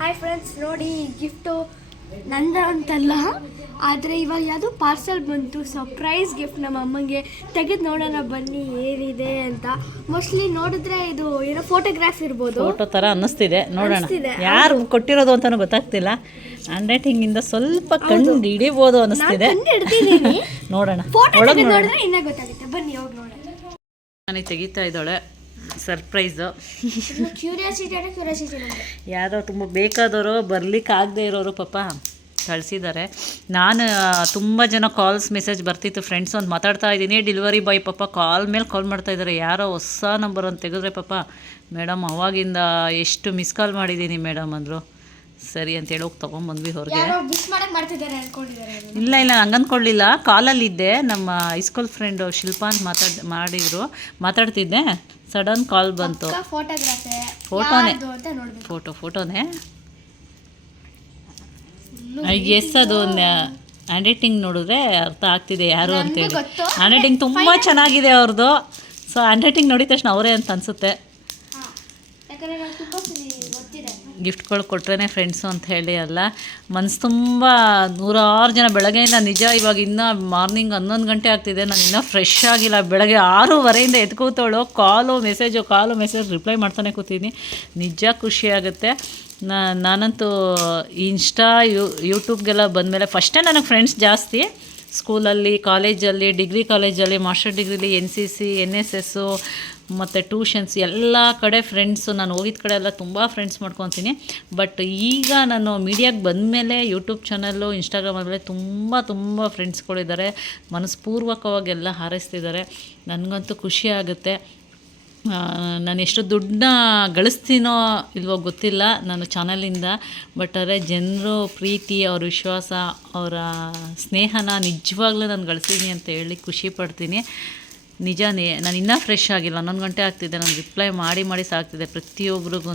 Hi friends, ನೋಡಿ gift ನಂದ ಅಂತಲ್ಲ, ಆದರೆ ಇವಾಗ ಯಾವುದು ಪಾರ್ಸಲ್ ಬಂತು. ಸರ್ಪ್ರೈಸ್ ಗಿಫ್ಟ್ ನಮ್ಮ ಅಮ್ಮಂಗೆ. ತೆಗೆದು ನೋಡೋಣ ಬನ್ನಿ ಏನಿದೆ ಅಂತ. ಮೋಸ್ಟ್ಲಿ ನೋಡಿದ್ರೆ ಇದು ಏನೋ ಫೋಟೋಗ್ರಾಫ್ ಇರ್ಬೋದು, ಫೋಟೋ ಥರ ಅನ್ನಿಸ್ತಿದೆ. ನೋಡೋಣ ಯಾರು ಕೊಟ್ಟಿರೋದು ಅಂತಲೂ ಗೊತ್ತಾಗ್ತಿಲ್ಲ. ಹ್ಯಾಂಡ್ ರೈಟಿಂಗಿಂದ ಸ್ವಲ್ಪ ಕಂಡು ಹಿಡಿಬೋದು ಅನ್ನಿಸ್ತಿದೆ. ನೋಡೋಣ, ನೋಡಿದ್ರೆ ಇನ್ನೂ ಗೊತ್ತಾಗುತ್ತೆ. ಬನ್ನಿ ಹೋಗಿ ನೋಡೋಣ. ನನಗೆ ತೆಗಿತಾ ಇದ್ದಾಳೆ ಸರ್ಪ್ರೈಸು. ಕ್ಯೂರಿಯಾಸಿಟಿ ಯಾರೋ ತುಂಬ ಬೇಕಾದವರು ಬರಲಿಕ್ಕೆ ಆಗದೆ ಇರೋರು ಪಾಪ ಕಳಿಸಿದ್ದಾರೆ. ನಾನು ತುಂಬ ಜನ ಕಾಲ್ಸ್ ಮೆಸೇಜ್ ಬರ್ತಿತ್ತು. ಫ್ರೆಂಡ್ಸ್ ಒಂದು ಮಾತಾಡ್ತಾ ಇದ್ದೀನಿ, ಡೆಲಿವರಿ ಬಾಯ್ ಪಾಪ ಕಾಲ್ ಮೇಲೆ ಕಾಲ್ ಮಾಡ್ತಾ ಇದ್ದಾರೆ. ಯಾರೋ ಹೊಸ ನಂಬರ್ ಅಂತ ತೆಗೆದ್ರೆ ಪಾಪ ಮೇಡಮ್ ಅವಾಗಿಂದ ಎಷ್ಟು ಮಿಸ್ ಕಾಲ್ ಮಾಡಿದ್ದೀನಿ ಮೇಡಮ್ ಅಂದರು. ಸರಿ ಅಂತೇಳಿ ಹೋಗಿ ತೊಗೊಂಬಂದ್ವಿ ಹೊರಗೆ. ಇಲ್ಲ ಹಂಗೆ ಅಂದ್ಕೊಳ್ಳಿಲ್ಲ, ಕಾಲಲ್ಲಿದ್ದೆ. ನಮ್ಮ ಹೈಸ್ಕೂಲ್ ಫ್ರೆಂಡು ಶಿಲ್ಪಾ ಅಂತ ಮಾತಾಡ್ತಿದ್ದೆ. ಸಡನ್ ಕಾಲ್ ಬಂತು. ಫೋಟೋನೇ ಎಸ್, ಅದು ಹ್ಯಾಂಡ್ ರೈಟಿಂಗ್ ನೋಡಿದ್ರೆ ಅರ್ಥ ಆಗ್ತಿದೆ ಯಾರು ಅಂತೇಳಿ. ಹ್ಯಾಂಡ್ ರೈಟಿಂಗ್ ತುಂಬ ಚೆನ್ನಾಗಿದೆ ಅವ್ರದ್ದು. ಸೊ ಹ್ಯಾಂಡ್ ರೈಟಿಂಗ್ ನೋಡಿದ ತಕ್ಷಣ ಅವರೇ ಅಂತ ಅನಿಸುತ್ತೆ. ಗಿಫ್ಟ್ಗಳು ಕೊಟ್ರೇ ಫ್ರೆಂಡ್ಸು ಅಂತ ಹೇಳಿ ಅಲ್ಲ, ಮನಸ್ಸು ತುಂಬ ನೂರಾರು ಜನ. ಬೆಳಗ್ಗೆಯಿಂದ ನಿಜ ಇವಾಗ ಇನ್ನೂ ಮಾರ್ನಿಂಗ್ 11 ಗಂಟೆ ಆಗ್ತಿದೆ, ನಾನು ಇನ್ನೂ ಫ್ರೆಶ್ ಆಗಿಲ್ಲ. ಬೆಳಗ್ಗೆ 6:30 ಎತ್ಕೋತಾಳು. ಕಾಲು ಮೆಸೇಜ್ ರಿಪ್ಲೈ ಮಾಡ್ತಾನೆ ಕೂತೀನಿ. ನಿಜ ಖುಷಿಯಾಗುತ್ತೆ. ನಾನಂತೂ ಇನ್ಸ್ಟಾ ಯೂಟ್ಯೂಬ್ಗೆಲ್ಲ ಬಂದಮೇಲೆ ಫಸ್ಟೇ ನನಗೆ ಫ್ರೆಂಡ್ಸ್ ಜಾಸ್ತಿ. ಸ್ಕೂಲಲ್ಲಿ, ಕಾಲೇಜಲ್ಲಿ, ಡಿಗ್ರಿ ಕಾಲೇಜಲ್ಲಿ, ಮಾಸ್ಟರ್ ಡಿಗ್ರಿಲಿ NCC NSS ಮತ್ತು ಟ್ಯೂಷನ್ಸ್ ಎಲ್ಲ ಕಡೆ ಫ್ರೆಂಡ್ಸು. ನಾನು ಹೋಗಿದ್ದ ಕಡೆ ಎಲ್ಲ ತುಂಬ ಫ್ರೆಂಡ್ಸ್ ಮಾಡ್ಕೊತೀನಿ. ಬಟ್ ಈಗ ನಾನು ಮೀಡಿಯಾಗೆ ಬಂದಮೇಲೆ ಯೂಟ್ಯೂಬ್ ಚಾನಲ್ಲು, ಇನ್ಸ್ಟಾಗ್ರಾಮಲ್ಲೇ ತುಂಬ ಫ್ರೆಂಡ್ಸ್ಗಳಿದ್ದಾರೆ. ಮನಸ್ಪೂರ್ವಕವಾಗೆಲ್ಲ ಹಾರೈಸ್ತಿದ್ದಾರೆ. ನನಗಂತೂ ಖುಷಿ ಆಗುತ್ತೆ. ನಾನು ಎಷ್ಟು ದುಡ್ಡನ್ನ ಗಳಿಸ್ತೀನೋ ಇಲ್ವೋ ಗೊತ್ತಿಲ್ಲ ನಾನು ಚಾನಲಿಂದ. ಬಟ್ ಆದರೆ ಜನರು ಪ್ರೀತಿ, ಅವ್ರ ವಿಶ್ವಾಸ, ಅವರ ಸ್ನೇಹನ ನಿಜವಾಗ್ಲೂ ನಾನು ಗಳಿಸಿದ್ದೀನಿ ಅಂತ ಹೇಳಿ ಖುಷಿ ಪಡ್ತೀನಿ. ನಿಜನೇ, ನಾನು ಇನ್ನೂ ಫ್ರೆಶ್ ಆಗಿಲ್ಲ. 11 ಗಂಟೆ ಆಗ್ತಿದೆ. ನಾನು ರಿಪ್ಲೈ ಮಾಡಿ ಸಾಕ್ತಿದೆ ಪ್ರತಿಯೊಬ್ರಿಗೂ.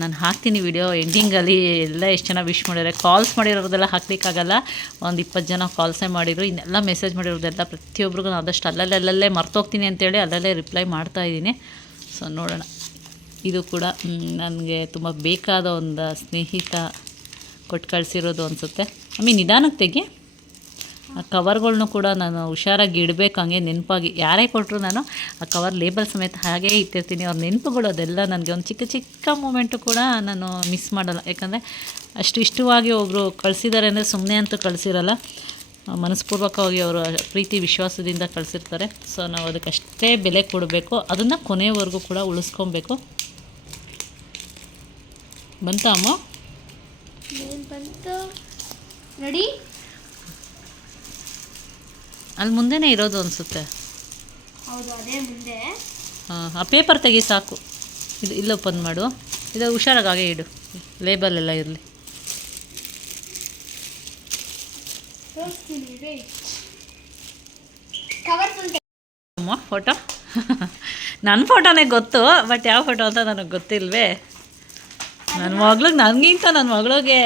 ನಾನು ಹಾಕ್ತೀನಿ ವಿಡಿಯೋ ಎಂಡಿಂಗಲ್ಲಿ. ಎಲ್ಲ ಎಷ್ಟು ಜನ ವಿಶ್ ಮಾಡಿದ್ದಾರೆ. ಕಾಲ್ಸ್ ಮಾಡಿರೋದೆಲ್ಲ ಹಾಕ್ಲಿಕ್ಕಾಗಲ್ಲ, ಒಂದು 20 ಜನ ಕಾಲ್ಸೇ ಮಾಡಿದರು. ಇನ್ನೆಲ್ಲ ಮೆಸೇಜ್ ಮಾಡಿರೋದೆಲ್ಲ ಪ್ರತಿಯೊಬ್ರಿಗೂ ಆದಷ್ಟು ಅಲ್ಲಲ್ಲೇ ಮರ್ತೋಗ್ತೀನಿ ಅಂತೇಳಿ ಅಲ್ಲಲ್ಲೇ ರಿಪ್ಲೈ ಮಾಡ್ತಾಯಿದ್ದೀನಿ. ಸೊ ನೋಡೋಣ. ಇದು ಕೂಡ ನನಗೆ ತುಂಬ ಬೇಕಾದ ಒಂದು ಸ್ನೇಹಿತ ಕೊಟ್ಟು ಕಳಿಸಿರೋದು ಅನಿಸುತ್ತೆ. ನಿಧಾನಕ್ಕೆ ತೆಗಿ. ಆ ಕವರ್ಗಳ್ನೂ ಕೂಡ ನಾನು ಹುಷಾರಾಗಿ ಇಡಬೇಕು, ಹಂಗೆ ನೆನಪಾಗಿ. ಯಾರೇ ಕೊಟ್ಟರು ನಾನು ಆ ಕವರ್ ಲೇಬಲ್ ಸಮೇತ ಹಾಗೇ ಇಟ್ಟಿರ್ತೀನಿ. ಅವ್ರ ನೆನಪುಗಳು ಅದೆಲ್ಲ ನನಗೆ ಒಂದು ಚಿಕ್ಕ ಮೂಮೆಂಟು ಕೂಡ ನಾನು ಮಿಸ್ ಮಾಡಲ್ಲ. ಯಾಕಂದರೆ ಅಷ್ಟು ಇಷ್ಟವಾಗಿ ಒಬ್ಬರು ಕಳಿಸಿದ್ದಾರೆ ಅಂದರೆ ಸುಮ್ಮನೆ ಅಂತೂ ಕಳಿಸಿರಲ್ಲ, ಮನಸ್ಪೂರ್ವಕವಾಗಿ ಅವರು ಪ್ರೀತಿ ವಿಶ್ವಾಸದಿಂದ ಕಳಿಸಿರ್ತಾರೆ. ಸೊ ನಾವು ಅದಕ್ಕಷ್ಟೇ ಬೆಲೆ ಕೊಡಬೇಕು, ಅದನ್ನು ಕೊನೆಯವರೆಗೂ ಕೂಡ ಉಳಿಸ್ಕೊಬೇಕು. ಬಂತಾ ಅಮ್ಮ? ರೆಡಿ? ಅಲ್ಲಿ ಮುಂದೆನೇ ಇರೋದು ಅನಿಸುತ್ತೆ. ಹೌದು, ಅದೇ ಮುಂದೆ. ಆ ಪೇಪರ್ ತೆಗಿ ಸಾಕು. ಇದು ಇಲ್ಲ ಓಪನ್ ಮಾಡು. ಇದು ಹುಷಾರಾಗಿ ಹಾಗೆ ಇಡು, ಲೇಬಲ್ ಎಲ್ಲ ಇರಲಿ. ಅಮ್ಮ ಫೋಟೋ ನನ್ನ ಫೋಟೋನೇ ಗೊತ್ತು, ಬಟ್ ಯಾವ ಫೋಟೋ ಅಂತ ನನಗೆ ಗೊತ್ತಿಲ್ವೇ. ನನ್ನ ಮಗಳಿಗೆ, ನನಗಿಂತ ನನ್ನ ಮಗಳಿಗೆ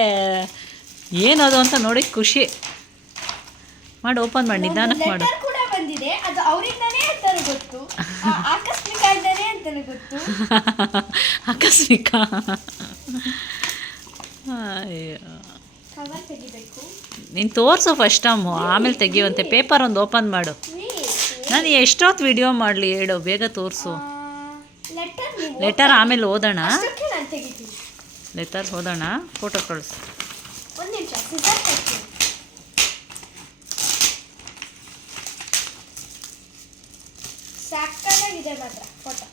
ಏನದು ಅಂತ ನೋಡಿ ಖುಷಿ. ಮಾಡಿ ಓಪನ್ ಮಾಡಿ, ನಿಧಾನಕ್ಕೆ ಮಾಡು. ಆಕಸ್ಮಿಕ. ನೀನು ತೋರಿಸು ಫಸ್ಟ್ ಟೈಮು, ಆಮೇಲೆ ತೆಗಿಯುವಂತೆ. ಪೇಪರ್ ಒಂದು ಓಪನ್ ಮಾಡು. ನಾನು ಎಷ್ಟೊತ್ತು ವಿಡಿಯೋ ಮಾಡಲಿ ಹೇಳು, ಬೇಗ ತೋರಿಸು. ಲೆಟರ್ ಆಮೇಲೆ ಓದೋಣ. ಲೆಟರ್ ಓದೋಣ, ಫೋಟೋ ಕಳಿಸು. ಸಾಕಾಗಿದೆ ಮಾತ್ರ ಫೋಟೋ.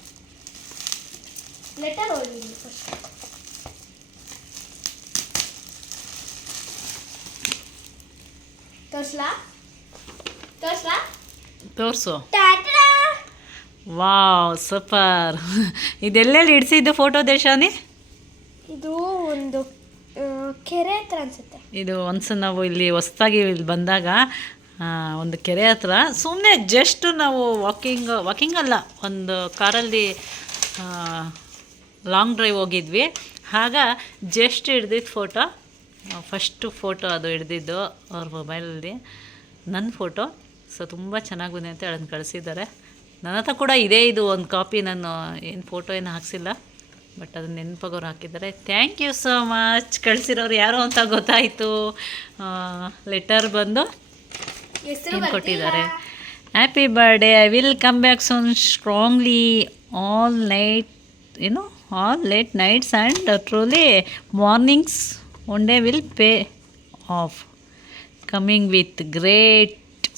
ಲೆಟರ್ ಓದಿ ಫಸ್ಟ್. ತೋರಿಸು. Wow, super. ಇದೆಲ್ಲೆಲ್ಲಿ ಇಡಿಸಿದ್ದು ಫೋಟೋ ದೇಶಾನಿ? ಇದು ಒಂದು ಕೆರೆ ಹತ್ರ ಅನಿಸುತ್ತೆ. ಇದು ಒಂದ್ಸಲ ನಾವು ಇಲ್ಲಿ ಹೊಸ್ದಾಗಿ ಇಲ್ಲಿ ಬಂದಾಗ ಒಂದು ಕೆರೆ ಹತ್ರ ಸುಮ್ಮನೆ ಜಸ್ಟ್ ನಾವು ವಾಕಿಂಗ್ ಅಲ್ಲ, ಒಂದು ಕಾರಲ್ಲಿ ಲಾಂಗ್ ಡ್ರೈವ್ ಹೋಗಿದ್ವಿ. ಆಗ ಜಸ್ಟ್ ಹಿಡ್ದಿದ್ದು ಫೋಟೋ, ಫಸ್ಟು ಫೋಟೋ ಅದು ಹಿಡ್ದಿದ್ದು ಅವ್ರ ಮೊಬೈಲಲ್ಲಿ, ನನ್ನ ಫೋಟೋ. ಸೊ ತುಂಬ ಚೆನ್ನಾಗಿ ಬಂದಿದೆ ಅಂತ ಅದನ್ನು ಕಳಿಸಿದ್ದಾರೆ. ನನ್ನ ಹತ್ರ ಕೂಡ ಇದೆ ಇದು ಒಂದು ಕಾಪಿ. ನಾನು ಏನು ಫೋಟೋ ಏನು ಹಾಕ್ಸಿಲ್ಲ, ಬಟ್ ಅದನ್ನ ನೆನಪಾಗೋರು ಹಾಕಿದ್ದಾರೆ. Thank you so much. ಕಳಿಸಿರೋರು ಯಾರು ಅಂತ ಗೊತ್ತಾಯಿತು. ಲೆಟರ್ ಬಂದು ಏನು ಕೊಟ್ಟಿದ್ದಾರೆ, happy birthday, I will come back soon strongly all night, all late nights and truly mornings one day will pay off, coming with great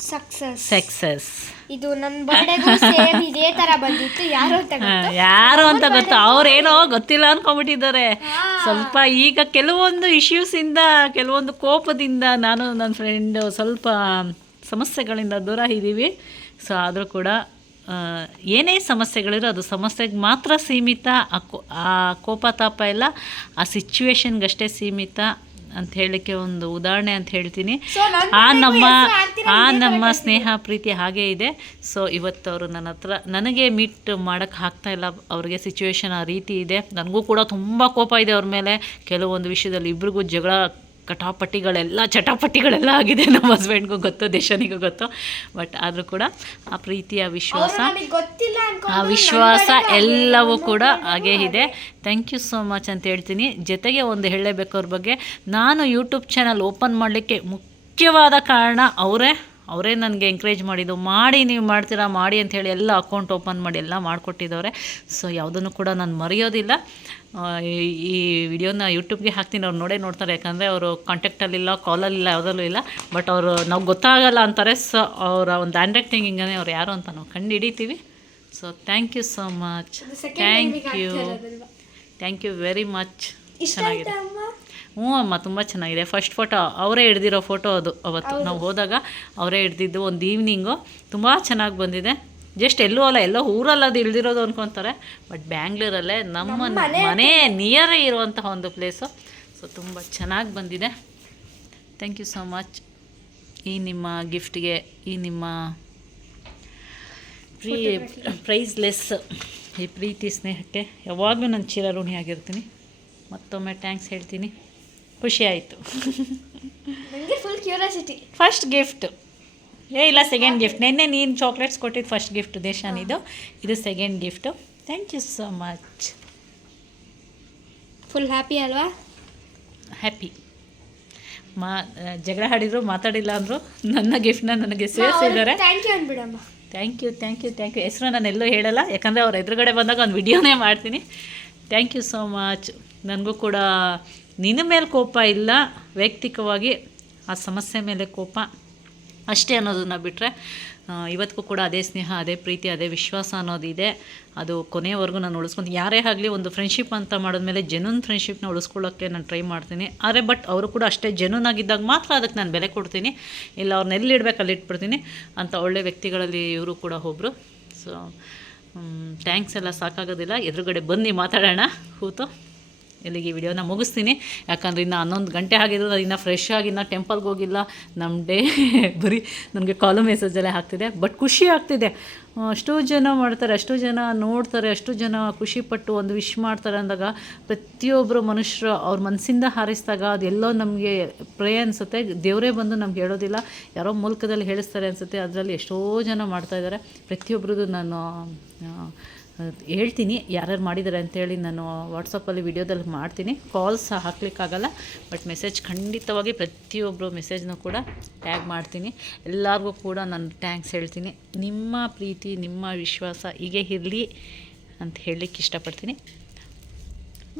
success. ಇದು ನನ್ನ ಬರ್ಡೇಗೂ ಸೇಮ್ ಇದೇ ತರ ಬಂದಿತ್ತು. ಯಾರು ಅಂತ ಗೊತ್ತು, ಅವ್ರೇನೋ ಗೊತ್ತಿಲ್ಲ ಅನ್ಕೊಂಡ್ಬಿಟ್ಟಿದ್ದಾರೆ. ಸ್ವಲ್ಪ ಈಗ ಕೆಲವೊಂದು ಇಶ್ಯೂಸಿಂದ, ಕೆಲವೊಂದು ಕೋಪದಿಂದ ನಾನು ನನ್ನ ಫ್ರೆಂಡು ಸ್ವಲ್ಪ ಸಮಸ್ಯೆಗಳಿಂದ ದೂರ ಇದ್ದೀವಿ. ಸೊ ಆದರೂ ಕೂಡ ಏನೇ ಸಮಸ್ಯೆಗಳಿರೋ ಅದು ಸಮಸ್ಯೆಗೆ ಮಾತ್ರ ಸೀಮಿತ. ಆ ಕೋಪ ತಾಪ ಎಲ್ಲ ಆ ಸಿಚುವೇಶನ್ಗಷ್ಟೇ ಸೀಮಿತ ಅಂತ ಹೇಳಲಿಕ್ಕೆ ಒಂದು ಉದಾಹರಣೆ ಅಂತ ಹೇಳ್ತೀನಿ. ನಮ್ಮ ಸ್ನೇಹ ಪ್ರೀತಿ ಹಾಗೇ ಇದೆ. ಸೊ ಇವತ್ತು ಅವರು ನನ್ನ ಹತ್ರ ನನಗೆ ಮೀಟ್ ಮಾಡೋಕ್ಕೆ ಆಗ್ತಾಯಿಲ್ಲ, ಅವ್ರಿಗೆ ಸಿಚುವೇಶನ್ ಆ ರೀತಿ ಇದೆ. ನನಗೂ ಕೂಡ ತುಂಬ ಕೋಪ ಇದೆ ಅವ್ರ ಮೇಲೆ. ಕೆಲವೊಂದು ವಿಷಯದಲ್ಲಿ ಇಬ್ರಿಗೂ ಜಗಳ ಚಟಾಪಟಿಗಳೆಲ್ಲ ಆಗಿದೆ. ನಮ್ಮ ಹಸ್ಬೆಂಡ್ಗೂ ಗೊತ್ತು, ದೇಶನಿಗೂ ಗೊತ್ತು. ಬಟ್ ಆದರೂ ಕೂಡ ಆ ಪ್ರೀತಿ, ಆ ವಿಶ್ವಾಸ ಎಲ್ಲವೂ ಕೂಡ ಹಾಗೇ ಇದೆ. ಥ್ಯಾಂಕ್ ಯು ಸೋ ಮಚ್ ಅಂತ ಹೇಳ್ತೀನಿ. ಜೊತೆಗೆ ಒಂದು ಹೇಳಲೇಬೇಕು ಅವ್ರ ಬಗ್ಗೆ, ನಾನು ಯೂಟ್ಯೂಬ್ ಚಾನಲ್ ಓಪನ್ ಮಾಡಲಿಕ್ಕೆ ಮುಖ್ಯವಾದ ಕಾರಣ ಅವರೇ ನನಗೆ ಎಂಕರೇಜ್ ಮಾಡಿದ್ದು. ನೀವು ಮಾಡ್ತೀರಾ ಮಾಡಿ ಅಂಥೇಳಿ ಎಲ್ಲ ಅಕೌಂಟ್ ಓಪನ್ ಮಾಡಿ ಎಲ್ಲ ಮಾಡಿಕೊಟ್ಟಿದ್ದವ್ರೆ. ಸೊ ಯಾವುದನ್ನು ಕೂಡ ನಾನು ಮರೆಯೋದಿಲ್ಲ. ಈ ವಿಡಿಯೋನ ಯೂಟ್ಯೂಬ್ಗೆ ಹಾಕ್ತೀನಿ, ಅವ್ರು ನೋಡ್ತಾರೆ. ಯಾಕಂದರೆ ಅವರು ಕಾಂಟ್ಯಾಕ್ಟಲ್ಲಿಲ್ಲ, ಕಾಲಲ್ಲಿಲ್ಲ, ಯಾವುದಲ್ಲೂ ಇಲ್ಲ. ಬಟ್ ಅವರು ನಾವು ಗೊತ್ತಾಗಲ್ಲ ಅಂತಾರೆ. ಸೊ ಅವರ ಒಂದು ಹ್ಯಾಂಡ್ ರೈಟಿಂಗಿಂಗನೇ ಅವ್ರು ಯಾರು ಅಂತ ನಾವು ಕಂಡು ಹಿಡಿತೀವಿ. So thank you so much. Thank you very much. ಚೆನ್ನಾಗಿದೆ. ಹ್ಞೂ ಅಮ್ಮ, ತುಂಬ ಚೆನ್ನಾಗಿದೆ. ಫಸ್ಟ್ ಫೋಟೋ ಅವರೇ ಹಿಡ್ದಿರೋ ಫೋಟೋ ಅದು. ಅವತ್ತು ನಾವು ಹೋದಾಗ ಅವರೇ ಹಿಡ್ದಿದ್ದು ಒಂದು ಈವ್ನಿಂಗು. ತುಂಬ ಚೆನ್ನಾಗಿ ಬಂದಿದೆ. ಜಸ್ಟ್ ಎಲ್ಲೂ ಅಲ್ಲ, ಎಲ್ಲೋ ಊರಲ್ಲಿ ಅದು ಇಳ್ದಿರೋದು ಅಂದ್ಕೊತಾರೆ. ಬಟ್ ಬ್ಯಾಂಗ್ಳೂರಲ್ಲೇ ನಮ್ಮ ಮನೆ ನಿಯರೇ ಇರುವಂತಹ ಒಂದು ಪ್ಲೇಸು. ಸೊ ತುಂಬ ಚೆನ್ನಾಗಿ ಬಂದಿದೆ. Thank you so much. ಈ ನಿಮ್ಮ ಗಿಫ್ಟ್ಗೆ, ಈ ನಿಮ್ಮ ಪ್ರೈಸ್ಲೆಸ್ ಈ ಪ್ರೀತಿ ಸ್ನೇಹಕ್ಕೆ ಯಾವಾಗಲೂ ನಾನು ಚಿರಋಣಿಯಾಗಿರ್ತೀನಿ. ಮತ್ತೊಮ್ಮೆ ಥ್ಯಾಂಕ್ಸ್ ಹೇಳ್ತೀನಿ. ಖುಷಿ ಆಯಿತು. Full curiosity. ಫಸ್ಟ್ ಗಿಫ್ಟ್ ಇಲ್ಲ, ಸೆಕೆಂಡ್ ಗಿಫ್ಟ್. ನಿನ್ನೆ ನೀನು ಚಾಕ್ಲೇಟ್ಸ್ ಕೊಟ್ಟಿದ್ದು ಫಸ್ಟ್ ಗಿಫ್ಟ್ ದೇಶಾನಿದು, ಇದು second gift. Thank you so much. Full happy ಅಲ್ವಾ? ಹ್ಯಾಪಿ. ಜಗಳ ಆಡಿದ್ರು, ಮಾತಾಡಿಲ್ಲ ಅಂದರು, ನನ್ನ ಗಿಫ್ಟ್ನ ನನಗೆ ಸೇರಿಸಿದ್ದಾರೆ. ಥ್ಯಾಂಕ್ ಯು ಅಂದ್ಬಿಡಮ್ಮ. Thank you. ಹೆಸರು ನಾನು ಎಲ್ಲೂ ಹೇಳಲ್ಲ, ಯಾಕಂದರೆ ಅವ್ರ ಎದುರುಗಡೆ ಬಂದಾಗ ಒಂದು ವಿಡಿಯೋನೇ ಮಾಡ್ತೀನಿ. Thank you so much. ನನಗೂ ಕೂಡ ನಿನ್ನ ಮೇಲೆ ಕೋಪ ಇಲ್ಲ, ವೈಯಕ್ತಿಕವಾಗಿ ಆ ಸಮಸ್ಯೆ ಮೇಲೆ ಕೋಪ ಅಷ್ಟೇ ಅನ್ನೋದನ್ನು ಬಿಟ್ಟರೆ ಇವತ್ತಿಗೂ ಕೂಡ ಅದೇ ಸ್ನೇಹ, ಅದೇ ಪ್ರೀತಿ, ಅದೇ ವಿಶ್ವಾಸ ಅನ್ನೋದಿದೆ. ಅದು ಕೊನೆಯವರೆಗೂ ನಾನು ಉಳಿಸ್ಕೊಂಡು, ಯಾರೇ ಆಗಲಿ ಒಂದು ಫ್ರೆಂಡ್ಶಿಪ್ ಅಂತ ಮಾಡಿದ್ಮೇಲೆ ಜೆನ್ಯೂನ್ ಫ್ರೆಂಡ್ಶಿಪ್ನ ಉಳಿಸ್ಕೊಳ್ಳೋಕ್ಕೆ ನಾನು ಟ್ರೈ ಮಾಡ್ತೀನಿ. ಆದರೆ ಬಟ್ ಅವರು ಕೂಡ ಅಷ್ಟೇ ಜೆನ್ಯೂನ್ ಆಗಿದ್ದಾಗ ಮಾತ್ರ ಅದಕ್ಕೆ ನಾನು ಬೆಲೆ ಕೊಡ್ತೀನಿ. ಇಲ್ಲ ಅವ್ರನ್ನ ಎಲ್ಲಿ ಇಡಬೇಕು ಅಲ್ಲಿ ಇಟ್ಬಿಡ್ತೀನಿ ಅಂತ ಒಳ್ಳೆ ವ್ಯಕ್ತಿಗಳಲ್ಲಿ ಇವರು ಕೂಡ ಒಬ್ಬರು. ಸೊ ಥ್ಯಾಂಕ್ಸ್ ಎಲ್ಲ ಸಾಕಾಗೋದಿಲ್ಲ. ಎದುರುಗಡೆ ಬನ್ನಿ ಮಾತಾಡೋಣ ಕೂತು. ಇಲ್ಲಿಗೆ ವಿಡಿಯೋನ ಮುಗಿಸ್ತೀನಿ. ಯಾಕಂದರೆ ಇನ್ನು 11 ಗಂಟೆ ಆಗಿದ್ರು, ನಾನು ಇನ್ನೂ ಫ್ರೆಶ್ ಆಗಿ ಇನ್ನೂ ಟೆಂಪಲ್ಗೆ ಹೋಗಿಲ್ಲ. ನಮ್ಮ ಡೇ ಬರೀ ನನಗೆ ಕಾಲು ಮೆಸೇಜಲ್ಲೇ ಆಗ್ತಿದೆ. ಬಟ್ ಖುಷಿ ಆಗ್ತಿದೆ. ಅಷ್ಟು ಜನ ಮಾಡ್ತಾರೆ, ಅಷ್ಟು ಜನ ನೋಡ್ತಾರೆ, ಅಷ್ಟು ಜನ ಖುಷಿಪಟ್ಟು ಒಂದು ವಿಶ್ ಮಾಡ್ತಾರೆ ಅಂದಾಗ ಪ್ರತಿಯೊಬ್ಬರು ಮನುಷ್ಯರು ಅವ್ರ ಮನಸ್ಸಿಂದ ಹಾರಿಸಿದಾಗ ಅದೆಲ್ಲೋ ನಮಗೆ ಪ್ರೇ ಅನಿಸುತ್ತೆ. ದೇವರೇ ಬಂದು ನಮ್ಗೆ ಹೇಳೋದಿಲ್ಲ, ಯಾರೋ ಮೂಲಕದಲ್ಲಿ ಹೇಳಿಸ್ತಾರೆ ಅನಿಸುತ್ತೆ. ಅದರಲ್ಲಿ ಎಷ್ಟೋ ಜನ ಮಾಡ್ತಾಯಿದ್ದಾರೆ. ಪ್ರತಿಯೊಬ್ಬರದ್ದು ನಾನು ಹೇಳ್ತೀನಿ ಯಾರ್ಯಾರು ಮಾಡಿದ್ದಾರೆ ಅಂತೇಳಿ. ನಾನು ವಾಟ್ಸಪ್ಪಲ್ಲಿ ವಿಡಿಯೋದಲ್ಲಿ ಮಾಡ್ತೀನಿ. ಕಾಲ್ಸ್ ಹಾಕ್ಲಿಕ್ಕಾಗಲ್ಲ, ಬಟ್ ಮೆಸೇಜ್ ಖಂಡಿತವಾಗಿ ಪ್ರತಿಯೊಬ್ಬರು ಮೆಸೇಜ್ನೂ ಕೂಡ ಟ್ಯಾಗ್ ಮಾಡ್ತೀನಿ. ಎಲ್ಲರಿಗೂ ಕೂಡ ನಾನು ಥ್ಯಾಂಕ್ಸ್ ಹೇಳ್ತೀನಿ. ನಿಮ್ಮ ಪ್ರೀತಿ, ನಿಮ್ಮ ವಿಶ್ವಾಸ ಹೀಗೆ ಇರಲಿ ಅಂತ ಹೇಳಲಿಕ್ಕೆ ಇಷ್ಟಪಡ್ತೀನಿ.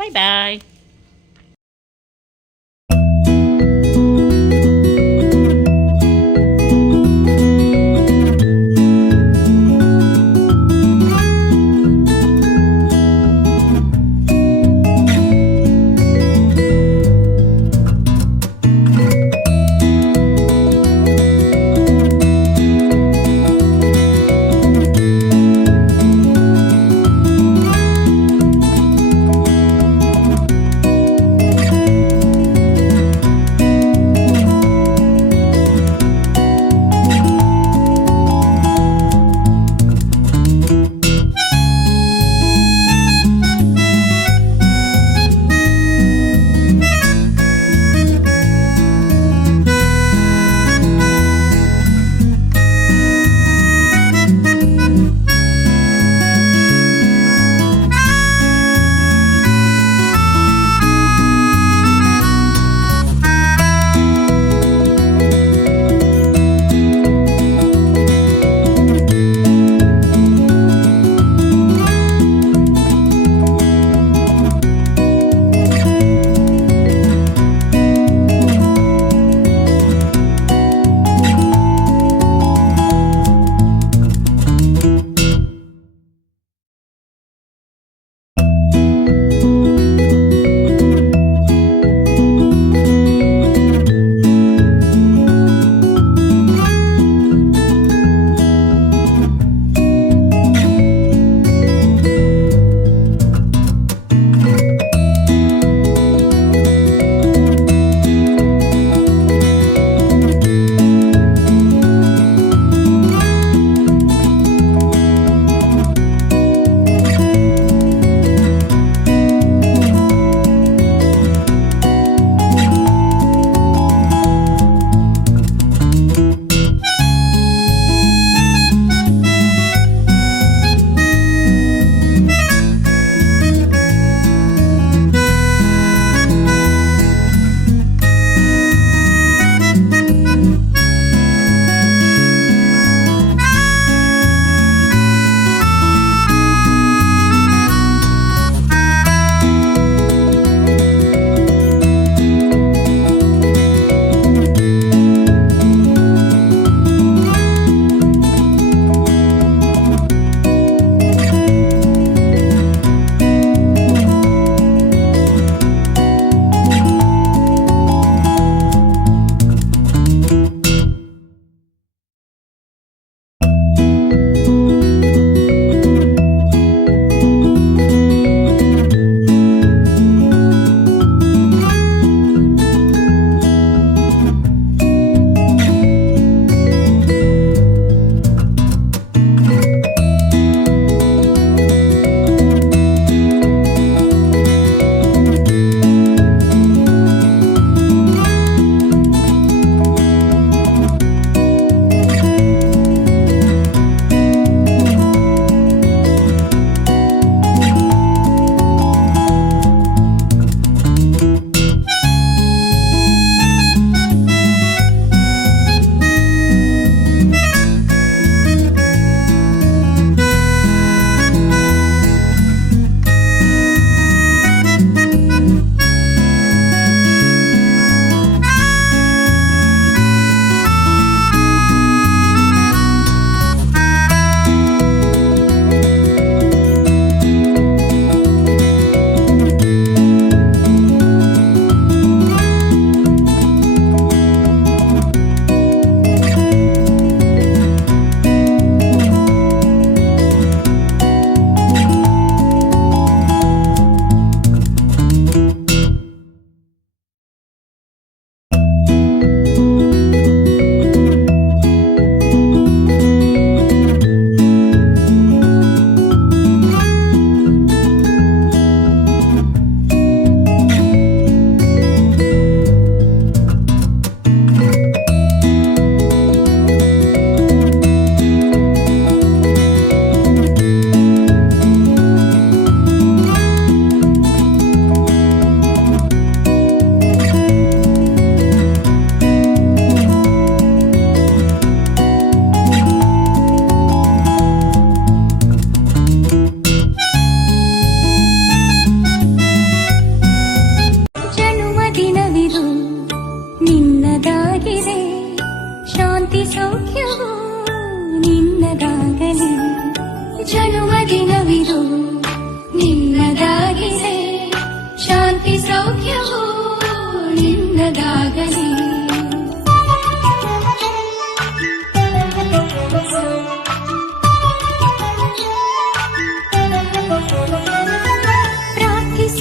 ಬಾಯ್.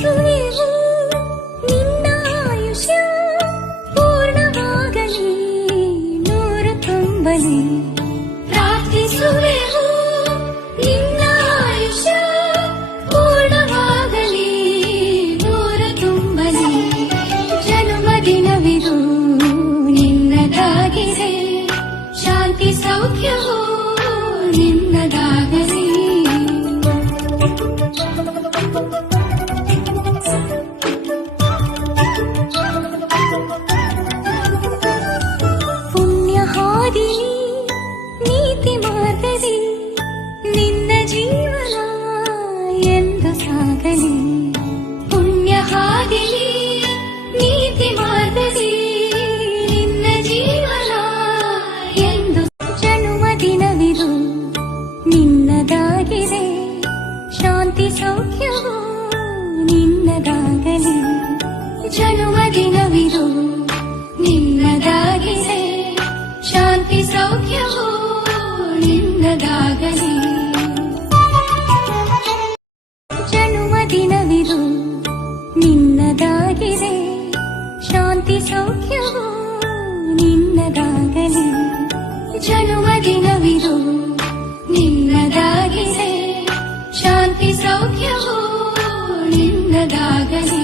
ಪ್ರಾರ್ಥಿಸುವೆವು ನಿನ್ನ ಆಯುಷ್ಯ ಪೂರ್ಣವಾಗಲಿ ನೂರು ತುಂಬಲಿ. ಪ್ರಾರ್ಥಿಸುವೆವು ನಿನ್ನ ಆಯುಷ್ಯ ಪೂರ್ಣವಾಗಲಿ ನೂರು ತುಂಬಲಿ. ಜನ್ಮದಿನವಿದು ನಿನ್ನದಾಗಿದೆ, ಶಾಂತಿ ಸೌಖ್ಯವೂ ನಿನ್ನದಾಗಲಿ. ಪುಣ್ಯ ಹಾದಿಲಿ ನೀತಿ ಮಾರ್ಗದಿ ನಿನ್ನ ಜೀವನ ಎಂದು ಸಾಗಲಿ. ಪುಣ್ಯ ಹಾದಿಲಿ ನೀತಿ ಮಾರ್ಗದಿ ನಿನ್ನ ಜೀವನ ಎಂದು. ಜನ್ಮದಿನವಿದು ನಿನ್ನದಾಗಿದೆ, ಶಾಂತಿ ಸೌಖ್ಯವೂ ನಿನ್ನದಾಗಲಿ. ಜನ್ಮದಿನವಿದು ನಿನ್ನದಾಗಿದೆ, ಶಾಂತಿ ಸೌಖ್ಯವೂ ನಿನ್ನದಾಗಲಿ. ಜನ್ಮದಿನವಿದು ನಿನ್ನದಾಗಿದೆ, ಶಾಂತಿ ಸೌಖ್ಯವೂ ನಿನ್ನದಾಗಲಿ. ಜನ್ಮದಿನವಿದು ನಿನ್ನದಾಗಿದೆ, ಶಾಂತಿ ಸೌಖ್ಯವೂ ನಿನ್ನದಾಗಲಿ.